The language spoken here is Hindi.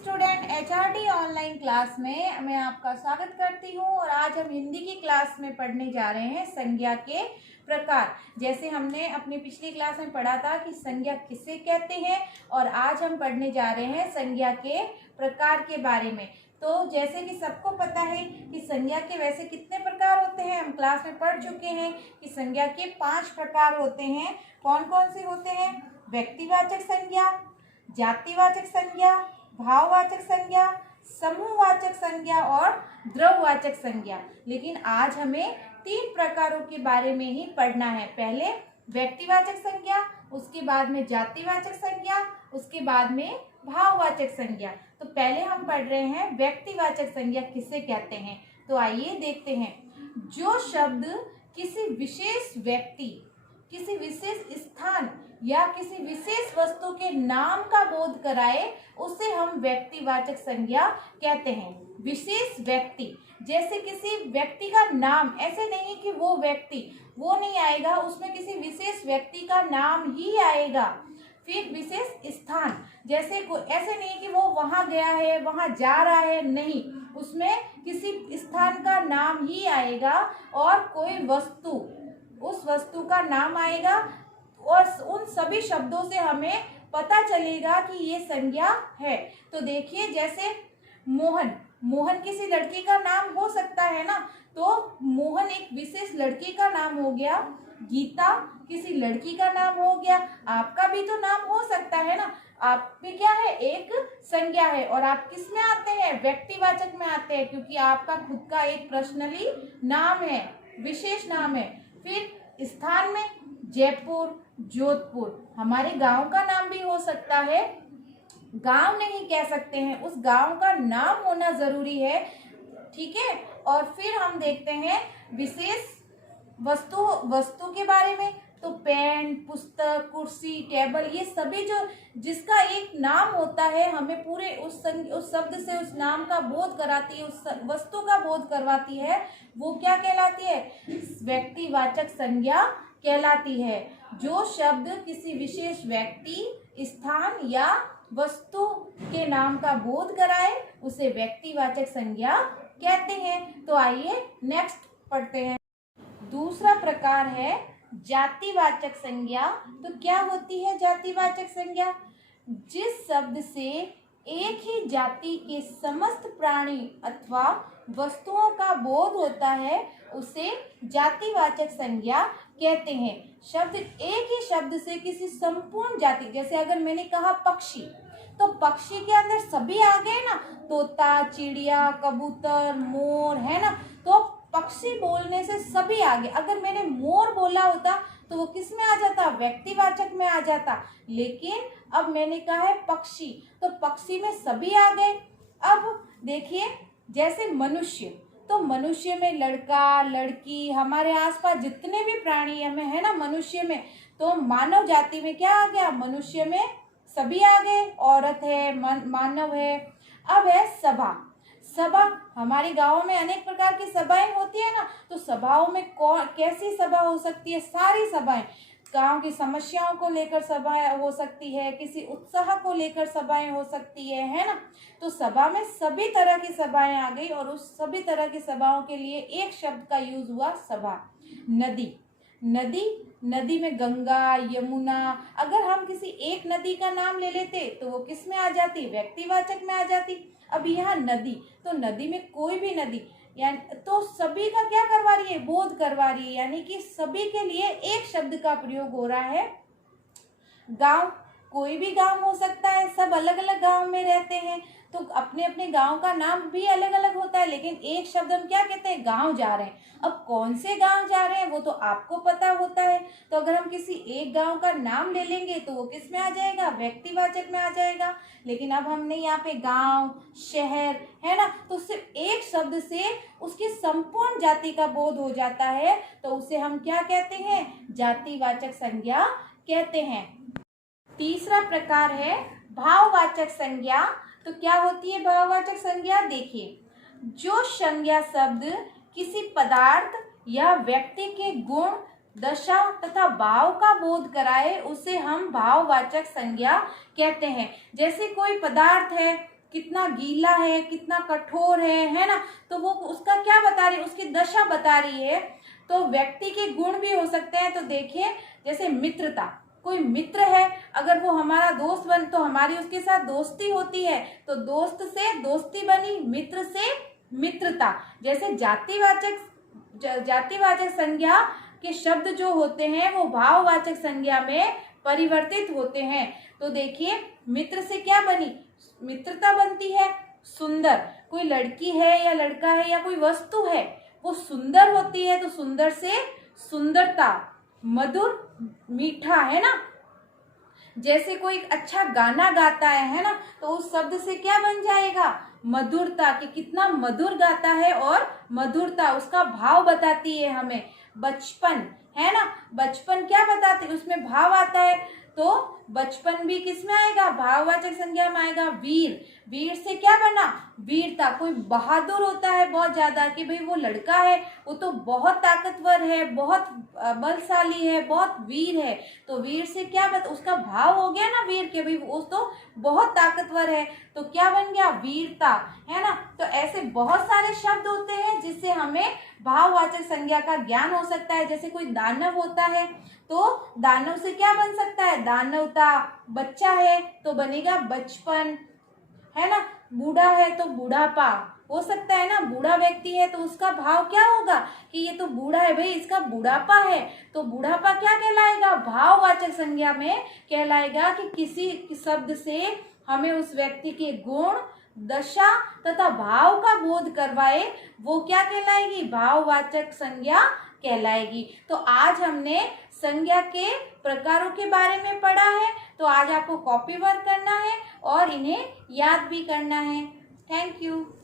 स्टूडेंट एचआरडी ऑनलाइन क्लास में मैं आपका स्वागत करती हूँ। और आज हम हिंदी की क्लास में पढ़ने जा रहे हैं संज्ञा के प्रकार। जैसे हमने अपनी पिछली क्लास में पढ़ा था कि संज्ञा किसे कहते हैं, और आज हम पढ़ने जा रहे हैं संज्ञा के प्रकार के बारे में। तो जैसे कि सबको पता है कि संज्ञा के वैसे कितने प्रकार होते हैं, हम क्लास में पढ़ चुके हैं कि संज्ञा के 5 प्रकार होते हैं। कौन कौन से होते हैं? व्यक्तिवाचक संज्ञा, जातिवाचक संज्ञा, भाववाचक संज्ञा, समूहवाचक संज्ञा और द्रव्यवाचक संज्ञा। लेकिन आज हमें 3 प्रकारों के बारे में ही पढ़ना है। पहले व्यक्तिवाचक संज्ञा, उसके बाद में जातिवाचक संज्ञा, उसके बाद में भाववाचक संज्ञा। तो पहले हम पढ़ रहे हैं व्यक्तिवाचक संज्ञा किसे कहते हैं। तो आइए देखते हैं। जो शब्द किसी विशेष व्यक्ति, किसी विशेष स्थान या किसी विशेष वस्तु के नाम का बोध कराए उसे हम व्यक्तिवाचक संज्ञा कहते हैं। विशेष व्यक्ति, जैसे किसी व्यक्ति का नाम, ऐसे नहीं कि वो व्यक्ति, वो नहीं आएगा, उसमें किसी विशेष व्यक्ति का नाम ही आएगा। फिर विशेष स्थान, जैसे ऐसे नहीं कि वो वहां गया है, वहां जा रहा है, नहीं, उसमें किसी स्थान का नाम ही आएगा और कोई वस्तु, उस वस्तु का नाम आएगा। और उन सभी शब्दों से हमें पता चलेगा कि ये संज्ञा है। तो देखिए, जैसे मोहन, मोहन किसी लड़की का नाम हो सकता है ना, तो मोहन एक विशेष लड़की का नाम हो गया। गीता किसी लड़की का नाम हो गया। आपका भी तो नाम हो सकता है ना, आप भी क्या है, एक संज्ञा है। और आप किस में आते हैं? व्यक्तिवाचक में आते हैं, क्योंकि आपका खुद का एक पर्सनली नाम है, विशेष नाम है। फिर स्थान में जयपुर, जोधपुर, हमारे गांव का नाम भी हो सकता है। गांव नहीं कह सकते हैं, उस गांव का नाम होना जरूरी है, ठीक है। और फिर हम देखते हैं विशेष वस्तु के बारे में। तो पेन, पुस्तक, कुर्सी, टेबल, ये सभी जो जिसका एक नाम होता है, हमें पूरे उस शब्द से उस नाम का बोध कराती है, उस वस्तु का बोध करवाती है, वो क्या कहलाती है? व्यक्तिवाचक संज्ञा कहलाती है। जो शब्द किसी विशेष व्यक्ति, स्थान या वस्तु के नाम का बोध कराए उसे व्यक्तिवाचक संज्ञा कहते हैं। तो आइए नेक्स्ट पढ़ते हैं। दूसरा प्रकार है जातिवाचक संज्ञा। तो क्या होती है जातिवाचक संज्ञा? जिस शब्द से एक ही जाति के समस्त प्राणी अथवा वस्तुओं का बोध होता है उसे जातिवाचक संज्ञा कहते हैं। शब्द, एक ही शब्द से किसी संपूर्ण जाति, जैसे अगर मैंने कहा पक्षी, तो पक्षी के अंदर सभी आ गए ना, तोता, चिड़िया, कबूतर, मोर, है ना, तो पक्षी बोलने से सभी आ गए। अगर मैंने मोर बोला होता तो वो किस में आ जाता? व्यक्तिवाचक में आ जाता। लेकिन अब मैंने कहा है पक्षी, तो पक्षी में सभी आ गए। अब देखिए, जैसे मनुष्य, तो मनुष्य में लड़का, लड़की, हमारे आसपास जितने भी प्राणी हमें है ना मनुष्य में, तो मानव जाति में क्या आ गया? मनुष्य में सभी आ गए। औरत है, मानव है। अब है सभा। सभा, हमारे गाँव में अनेक प्रकार की सभाएं होती है ना, तो सभाओं में कैसी सभा हो सकती है? सारी सभाएं, गांव की समस्याओं को लेकर सभाएं हो सकती है, किसी उत्साह को लेकर सभाएं हो सकती है ना। तो सभा में सभी तरह की सभाएं आ गई, और उस सभी तरह की सभाओं के लिए एक शब्द का यूज हुआ, सभा। नदी, नदी, नदी में गंगा, यमुना, अगर हम किसी एक नदी का नाम ले लेते तो वो किस में आ जाती? व्यक्तिवाचक में आ जाती। अब यहाँ नदी, तो नदी में कोई भी नदी, यानी तो सभी का क्या करवा रही है? बोध करवा रही है, यानी कि सभी के लिए एक शब्द का प्रयोग हो रहा है। गांव, कोई भी गांव हो सकता है, सब अलग अलग गांव में रहते हैं, तो अपने अपने गांव का नाम भी अलग अलग होता है, लेकिन एक शब्द हम क्या कहते हैं? गांव जा रहे हैं। अब कौन से गांव जा रहे हैं वो तो आपको पता होता है, तो अगर हम किसी एक गांव का नाम ले लेंगे तो वो किस में आ जाएगा? व्यक्तिवाचक में आ जाएगा। लेकिन अब हमने यहाँ पे गांव, शहर, है ना, तो सिर्फ एक शब्द से उसकी संपूर्ण जाति का बोध हो जाता है, तो उसे हम क्या कहते हैं? जातिवाचक संज्ञा कहते हैं। तीसरा प्रकार है भाववाचक संज्ञा। तो क्या होती है भाववाचक संज्ञा? देखिए, जो संज्ञा शब्द किसी पदार्थ या व्यक्ति के गुण, दशा तथा भाव का बोध कराए उसे हम भाववाचक संज्ञा कहते हैं। जैसे कोई पदार्थ है, कितना गीला है, कितना कठोर है ना। तो वो उसका क्या बता रही है, उसकी दशा बता रही है। तो व्यक्ति के गुण भी हो सकते हैं। तो देखिए जैसे मित्रता, कोई मित्र है, अगर वो हमारा दोस्त बन तो हमारी उसके साथ दोस्ती होती है, तो दोस्त से दोस्ती बनी, मित्र से मित्रता। जैसे जातिवाचक संज्ञा के शब्द जो होते हैं वो भाववाचक संज्ञा में परिवर्तित होते हैं। तो देखिए मित्र से क्या बनी, मित्रता बनती है। सुंदर, कोई लड़की है या लड़का है या कोई वस्तु है, वो सुंदर होती है, तो सुंदर से सुंदरता। मधुर, मीठा, है ना। जैसे कोई अच्छा गाना गाता है ना, तो उस शब्द से क्या बन जाएगा, मधुरता, कि कितना मधुर गाता है, और मधुरता उसका भाव बताती है हमें। बचपन, है ना, बचपन क्या बताती है, उसमें भाव आता है। तो बचपन भी किस में आएगा, भाववाचक संज्ञा में आएगा। वीर, वीर से क्या बना, वीरता, कोई बहादुर होता है बहुत ज्यादा, कि भाई वो लड़का है, वो तो बहुत ताकतवर है, बहुत बलशाली है, बहुत वीर है। तो वीर से क्या उसका भाव हो गया ना वीर के, भाई वो तो बहुत ताकतवर है, तो क्या बन गया, वीरता, है ना। तो ऐसे बहुत सारे शब्द होते हैं जिससे हमें भाववाचक संज्ञा का ज्ञान हो सकता है। जैसे कोई दानव होता है, तो दानव से क्या बन सकता है, दानवता। बच्चा है तो बनेगा बचपन, है ना। बूढ़ा है तो बुढ़ापा हो सकता है ना। बूढ़ा व्यक्ति है तो उसका भाव क्या होगा, कि ये तो बूढ़ा है, भाई इसका बुढ़ापा है। तो बुढ़ापा क्या कहलाएगा, भाववाचक संज्ञा में कहलाएगा, कि किसी शब्द से हमें उस व्यक्ति के गुण, दशा तथा भाव का बोध करवाए, वो क्या कहलाएगी, भाववाचक संज्ञा कहलाएगी। तो आज हमने संज्ञा के प्रकारों के बारे में पढ़ा है। तो आज आपको कॉपी वर्क करना है और इन्हें याद भी करना है। Thank you.